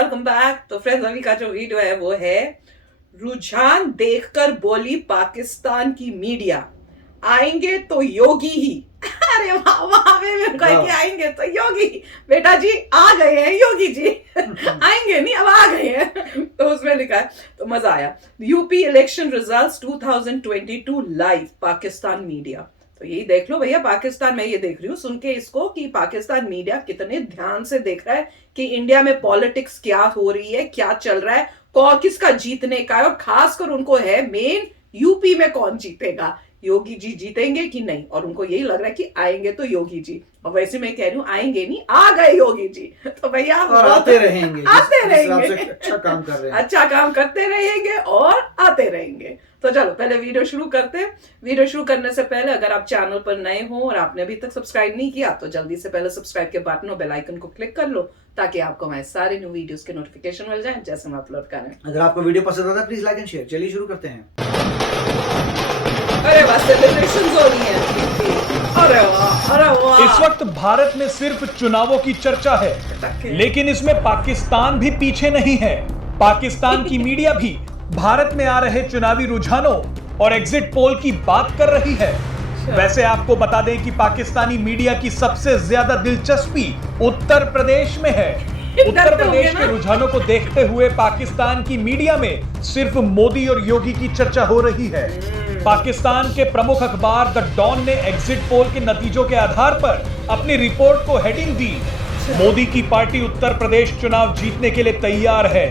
Welcome back. तो friends, अभी का जो वीडियो है वो है रुझान देखकर बोली पाकिस्तान की मीडिया, आएंगे तो योगी ही। अरे वाह वाह, आएंगे तो योगी। बेटा जी आ गए हैं योगी जी। आएंगे नहीं, अब आ गए हैं। तो उसमें लिखा है, तो मजा आया। UP election results 2022 live Pakistan media. तो यही देख लो भैया, पाकिस्तान में ये देख रही हूँ सुन के इसको कि पाकिस्तान मीडिया कितने ध्यान से देख रहा है कि इंडिया में पॉलिटिक्स क्या हो रही है, क्या चल रहा है, कौन किसका जीतने का है, और खासकर उनको है मेन यूपी में कौन जीतेगा, योगी जी जीतेंगे कि नहीं। और उनको यही लग रहा है कि आएंगे तो योगी जी। और वैसे मैं कह रही हूँ आएंगे नहीं, आ गए योगी जी। तो भैया आते रहेंगे, अच्छा काम कर रहे हैं, अच्छा काम करते रहेंगे और आते रहेंगे। तो चलो पहले वीडियो शुरू करते हैं। वीडियो शुरू करने से पहले अगर आप चैनल पर नए हो और आपने अभी तक सब्सक्राइब नहीं किया तो जल्दी से पहले सब्सक्राइब के बटन और बेल आइकन को क्लिक कर लो, ताकि आपको हमारे सारे न्यू वीडियोस के नोटिफिकेशन मिल जाए जैसे हम अपलोड करें। अगर आपको वीडियो पसंद आता है प्लीज लाइक एंड शेयर। चलिए शुरू करते हैं। अरे वाह, सेलिब्रेशंस हो रही हैं। अरे वाह, अरे वाह। इस वक्त भारत में सिर्फ चुनावों की चर्चा है, लेकिन इसमें पाकिस्तान भी पीछे नहीं है। पाकिस्तान की मीडिया भी भारत में आ रहे चुनावी रुझानों और एग्जिट पोल की बात कर रही है। वैसे आपको बता दें कि पाकिस्तानी मीडिया की सबसे ज्यादा दिलचस्पी उत्तर प्रदेश में है। उत्तर प्रदेश के रुझानों को देखते हुए पाकिस्तान की मीडिया में सिर्फ मोदी और योगी की चर्चा हो रही है। पाकिस्तान के प्रमुख अखबार द डॉन ने एग्जिट पोल के नतीजों के आधार पर अपनी रिपोर्ट को हेडिंग दी, मोदी की पार्टी उत्तर प्रदेश चुनाव जीतने के लिए तैयार है।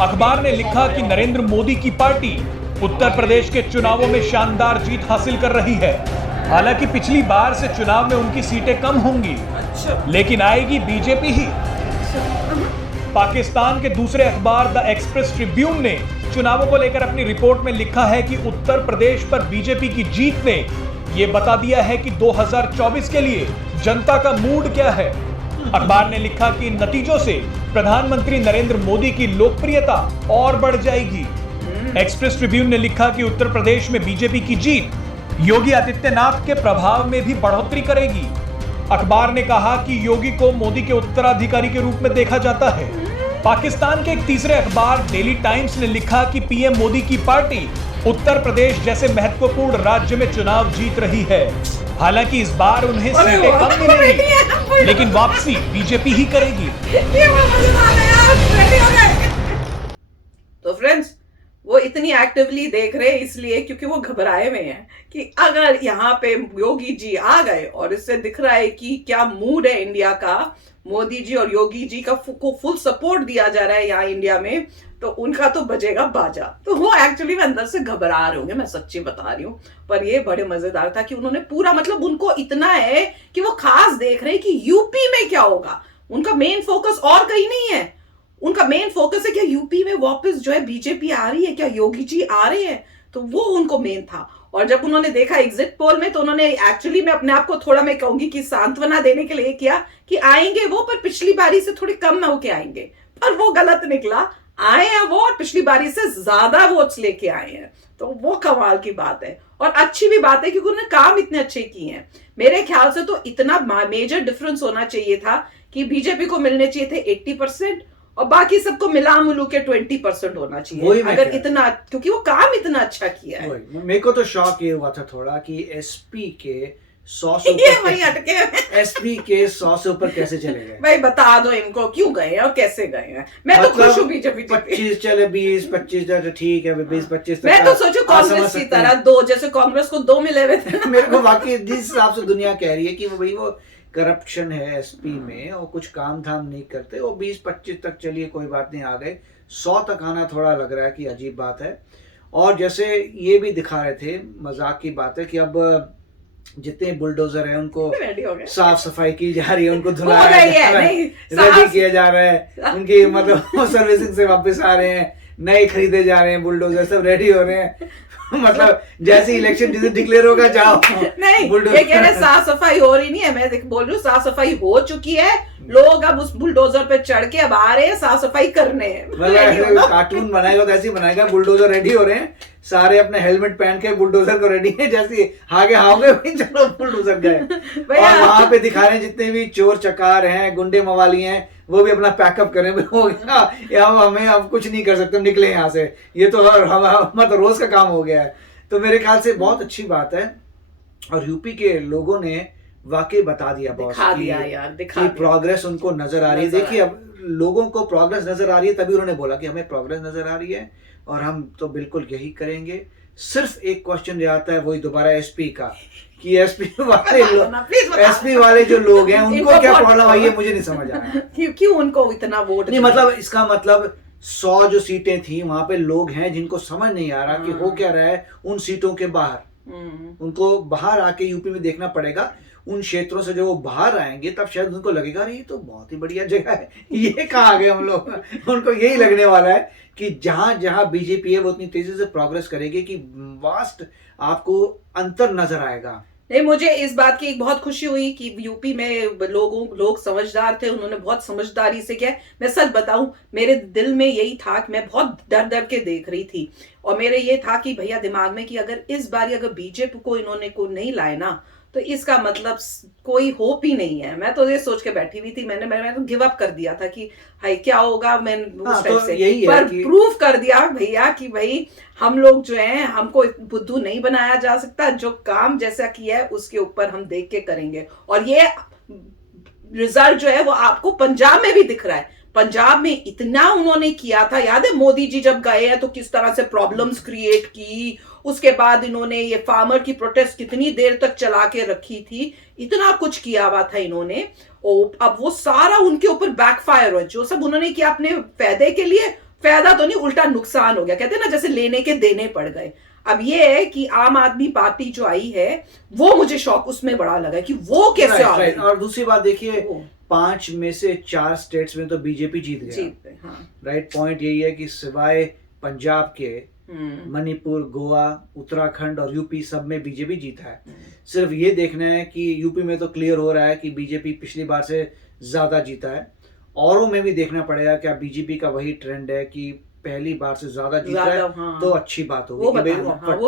अखबार ने लिखा कि नरेंद्र मोदी की पार्टी उत्तर प्रदेश के चुनावों में शानदार जीत हासिल कर रही है। हालांकि पिछली बार से चुनाव में उनकी सीटें कम होंगी, लेकिन आएगी बीजेपी ही। पाकिस्तान के दूसरे अखबार द एक्सप्रेस ट्रिब्यून ने चुनावों को लेकर अपनी रिपोर्ट में लिखा है कि उत्तर प्रदेश पर बीजेपी की जीत ने यह बता दिया है कि 2024 के लिए जनता का मूड क्या है। अखबार ने लिखा कि इन नतीजों से प्रधानमंत्री नरेंद्र मोदी की लोकप्रियता और बढ़ जाएगी। एक्सप्रेस ट्रिब्यून ने लिखा कि उत्तर प्रदेश में बीजेपी की जीत योगी आदित्यनाथ के प्रभाव में भी बढ़ोतरी करेगी। अखबार ने कहा कि योगी को मोदी के उत्तराधिकारी के रूप में देखा जाता है। पाकिस्तान के एक तीसरे अखबार डेली टाइम्स ने लिखा कि पीएम मोदी की पार्टी उत्तर प्रदेश जैसे महत्वपूर्ण राज्य में चुनाव जीत रही है। हालांकि इस बार उन्हें सीटें कम मिलेंगी, लेकिन वापसी बीजेपी ही करेगी। तो फ्रेंड्स, वो इतनी एक्टिवली देख रहे हैं इसलिए क्योंकि वो घबराए हुए हैं कि अगर यहाँ पे योगी जी आ गए, और इससे दिख रहा है कि क्या मूड है इंडिया का, मोदी जी और योगी जी का को फुल सपोर्ट दिया जा रहा है यहाँ इंडिया में, तो उनका तो बजेगा बाजा। तो वो एक्चुअली में अंदर से घबरा रहे होंगे, मैं सच्ची बता रही हूँ। पर ये बड़े मजेदार था कि उन्होंने पूरा, मतलब उनको इतना है कि वो खास देख रहे हैं कि यूपी में क्या होगा। उनका मेन फोकस और कहीं नहीं है, उनका मेन फोकस है क्या यूपी में वापस जो है बीजेपी आ रही है, क्या योगी जी आ रहे हैं। तो वो उनको मेन था। और जब उन्होंने देखा एग्जिट पोल में, तो उन्होंने एक्चुअली मैं अपने आप को थोड़ा, मैं कहूंगी कि सांत्वना देने के लिए किया कि आएंगे वो, पर पिछली बारी से थोड़ी कम होके आएंगे। पर वो गलत निकला, आए हैं वो और पिछली बारी से ज्यादा वोट्स लेके आए हैं। तो वो कमाल की बात है और अच्छी भी बात है, क्योंकि उन्होंने काम इतने अच्छे किए हैं। मेरे ख्याल से तो इतना मेजर डिफरेंस होना चाहिए था कि बीजेपी को मिलने चाहिए थे 80% और बाकी सबको मिला मिलू के 20% होना चाहिए, अगर इतना, क्योंकि वो काम इतना अच्छा किया है। मेरे को तो शॉक ये हुआ था थोड़ा कि एसपी के 100 से ऊपर एसपी के 100 से ऊपर कैसे चले गए। भाई बता दो इनको क्यों गए हैं और कैसे गए हैं। मैं तो खुश हूँ बीजेपी 25 चले 20-25 ठीक है, 20-25 मैं तो सोचू कांग्रेस की तरह 2, जैसे कांग्रेस को 2 मिले हुए थे। मेरे को वाकई जिस हिसाब से दुनिया कह रही है कि वो भाई वो करप्शन है एसपी में और कुछ काम धाम नहीं करते, वो 20-25 तक चलिए कोई बात नहीं, आ गए 100 तक आना थोड़ा लग रहा है कि अजीब बात है। और जैसे ये भी दिखा रहे थे, मजाक की बात है कि अब जितने बुलडोजर हैं उनको साफ सफाई की जा रही है, उनको धुलाया रेडी किया जा रहा है, उनकी मतलब सर्विसिंग से वापस आ रहे हैं, नए खरीदे जा रहे हैं, बुलडोजर सब रेडी हो रहे हैं। मतलब जैसे इलेक्शन जिसे डिक्लेयर होगा जाओ नहीं, बुलडोजर। ये कह रहे साफ सफाई हो रही नहीं है, मैं बोल रही हूँ साफ सफाई हो चुकी है, लोग अब उस बुलडोजर पे चढ़ के अब आ रहे हैं साफ सफाई करने। मतलब कार्टून बनाएगा तो ऐसे ही बनाएगा, बुलडोजर रेडी हो रहे हैं सारे, अपने हेलमेट पहन के बुलडोजर को रेडी है, जैसे आगे आओगे चलो बुलडोजर गए। और वहां पे दिखा रहे हैं जितने भी चोर चकार हैं, गुंडे मवाली हैं, वो भी अपना पैकअप करें, हो गया या हमें अब कुछ नहीं कर सकते, निकले यहाँ से, ये तो हम तो रोज का काम हो गया है। तो मेरे ख्याल से बहुत अच्छी बात है, और यूपी के लोगों ने वाकई बता दिया बॉस कि प्रोग्रेस उनको नजर आ रही है। देखिए अब लोगों को प्रोग्रेस नजर आ रही है, तभी उन्होंने बोला कि हमें प्रोग्रेस नजर आ रही है और हम तो बिल्कुल यही करेंगे। सिर्फ एक क्वेश्चन रह आता है, वही दोबारा एसपी का, कि एसपी वाले जो लोग हैं उनको क्या प्रॉब्लम आई है, मुझे नहीं समझ आ रहा क्यों उनको इतना वोट नहीं। मतलब इसका मतलब 100 जो सीटें थी वहां पे लोग हैं जिनको समझ नहीं आ रहा कि हो क्या रहा है उन सीटों के बाहर। उनको बाहर आके यूपी में देखना पड़ेगा, उन क्षेत्रों से जो वो बाहर आएंगे तब शायद उनको लगेगा ये तो बहुत ही बढ़िया जगह है, ये कहाँ आ गए हम लोग। उनको यही लगने वाला है कि जहां जहां बीजेपी है वो उतनी तेजी से प्रोग्रेस करेगी कि वास्ट आपको अंतर नजर आएगा। नहीं, मुझे इस बात की एक बहुत खुशी हुई कि यूपी में लोग समझदार थे, उन्होंने बहुत समझदारी से किया। मैं सच बताऊं, मेरे दिल में यही था कि मैं बहुत डर के देख रही थी, और मेरे ये था कि भैया दिमाग में कि अगर इस बार अगर बीजेपी को इन्होंने को नहीं लाए ना तो इसका मतलब कोई होप ही नहीं है। मैं तो ये सोच के बैठी हुई थी, मैंने तो गिव अप कर दिया था कि हाय क्या होगा, मैं उस टाइप से पर प्रूव कर दिया भैया कि भाई हम लोग जो हैं, हमको बुद्धू नहीं बनाया जा सकता, जो काम जैसा किया है उसके ऊपर हम देख के करेंगे। और ये रिजल्ट जो है वो आपको पंजाब में भी दिख रहा है। पंजाब में इतना उन्होंने किया था, याद है मोदी जी जब गए हैं तो किस तरह से प्रॉब्लम्स क्रिएट की, उसके बाद इन्होंने ये फार्मर की प्रोटेस्ट कितनी देर तक चला के रखी थी, इतना कुछ किया हुआ था इन्होंने। और अब वो सारा उनके ऊपर बैकफायर हो, जो सब उन्होंने किया अपने फायदे के लिए, फायदा तो नहीं उल्टा नुकसान हो गया, कहते हैं ना जैसे लेने के देने पड़ गए। अब ये है कि आम आदमी पार्टी जो आई है वो मुझे शौक उसमें बड़ा लगा कि वो कैसे आ गई। और दूसरी बात देखिए, 5 में से 4 स्टेट्स में तो बीजेपी जीत गया। हाँ। राइट, पॉइंट यही है कि सिवाय पंजाब के मणिपुर, गोवा, उत्तराखंड और यूपी सब में बीजेपी जीता है। सिर्फ ये देखना है कि यूपी में तो क्लियर हो रहा है कि बीजेपी पिछली बार से ज्यादा जीता है, औरों में भी देखना पड़ेगा क्या बीजेपी का वही ट्रेंड है कि पहली बार से ज्यादा जीता है। हाँ। तो अच्छी बात होगी वो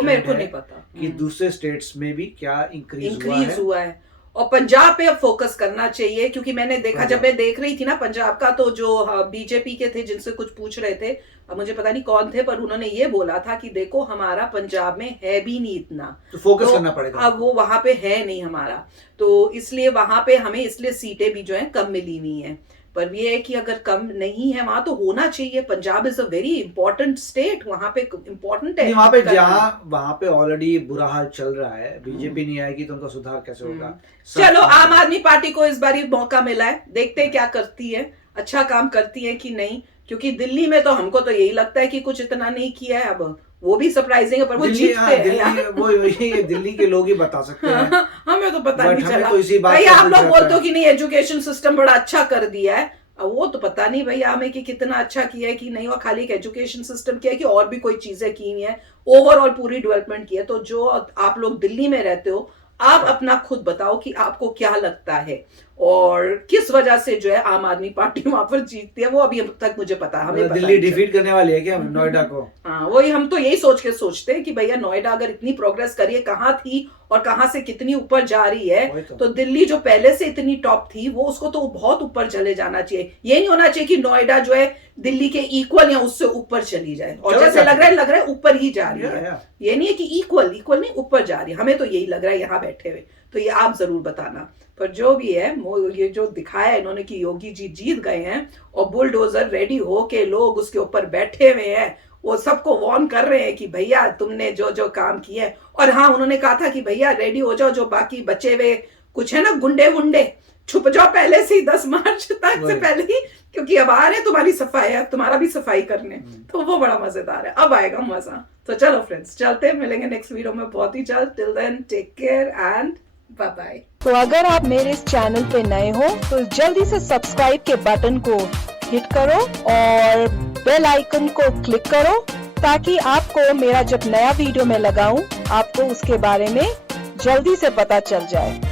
मेरे को नहीं पता कि दूसरे स्टेट्स में भी क्या इंक्रीज हुआ है। और पंजाब पे अब फोकस करना चाहिए, क्योंकि मैंने देखा जब मैं देख रही थी ना पंजाब का, तो जो बीजेपी के थे जिनसे कुछ पूछ रहे थे, अब मुझे पता नहीं कौन थे, पर उन्होंने ये बोला था कि देखो हमारा पंजाब में है भी नहीं इतना, तो फोकस करना पड़ेगा। अब वो वहां पे है नहीं हमारा, तो इसलिए वहां पे हमें इसलिए सीटें भी जो है कम मिली हुई हैं। पर ये है कि अगर कम नहीं है वहां तो होना चाहिए। Punjab is a very important state, वहां पे इंपॉर्टेंट है। वहां पे जहाँ वहां पे ऑलरेडी बुरा हाल चल रहा है, बीजेपी नहीं आएगी तो उनका सुधार कैसे होगा। चलो आम आदमी पार्टी को इस बार मौका मिला है, देखते हैं क्या करती है, अच्छा काम करती है कि नहीं। क्योंकि दिल्ली में तो हमको तो यही लगता है कि कुछ इतना नहीं किया है, अब वो भी सरप्राइजिंग है, पर वो जीतते हैं। वो ये दिल्ली के लोग ही बता सकते हैं। हमें तो पता नहीं चला। तो भाई आप लोग बोलते हो कि नहीं एजुकेशन सिस्टम बड़ा अच्छा कर दिया है, वो तो पता नहीं भैया हमें कि कितना अच्छा किया है कि नहीं, वो खाली एक एजुकेशन सिस्टम किया है कि और भी कोई चीजें की हुई है, ओवरऑल पूरी डेवलपमेंट की है। तो जो आप लोग दिल्ली में रहते हो, आप अपना खुद बताओ कि आपको क्या लगता है और किस वजह से जो है आम आदमी पार्टी वहां पर जीतती है। वो अभी तक मुझे पता, हमें पता दिल्ली डिफीट करने वाली है क्या नोएडा को? हाँ, वही हम तो यही सोच के सोचते हैं कि भैया नोएडा अगर इतनी प्रोग्रेस करिए, कहाँ थी और कहाँ से कितनी ऊपर जा रही है, तो दिल्ली जो पहले से इतनी टॉप थी वो उसको तो बहुत ऊपर चले जाना चाहिए। ये नहीं होना चाहिए कि नोएडा जो है दिल्ली के इक्वल या उससे ऊपर चली जाए, और जैसे लग रहा है ऊपर ही जा रही है। ये नहीं है कि इक्वल नहीं, ऊपर जा रही है, हमें तो यही लग रहा है यहाँ बैठे हुए। तो ये आप जरूर बताना। पर जो भी है, ये जो दिखाया इन्होंने कि योगी जी जीत गए हैं और बुलडोजर रेडी हो के लोग उसके ऊपर बैठे हुए हैं, वो सबको वार्न कर रहे हैं कि भैया तुमने जो जो काम किए है। और हाँ, उन्होंने कहा था कि भैया रेडी हो जाओ, जो बाकी बचे हुए कुछ है ना गुंडे छुप जाओ पहले से ही 10 मार्च तक से पहले ही, क्योंकि अब आ रहे तुम्हारी सफाई है, तुम्हारा भी सफाई करने। तो वो बड़ा मजेदार है, अब आएगा मजा। तो चलो फ्रेंड्स, चलते हैं, मिलेंगे नेक्स्ट वीडियो में बहुत ही जल्द। Till then take care and bye bye. तो अगर आप मेरे इस चैनल पे नए हो तो जल्दी से सब्सक्राइब के बटन को हिट करो और बेल आइकन को क्लिक करो ताकि आपको मेरा जब नया वीडियो मैं लगाऊं आपको उसके बारे में जल्दी से पता चल जाए।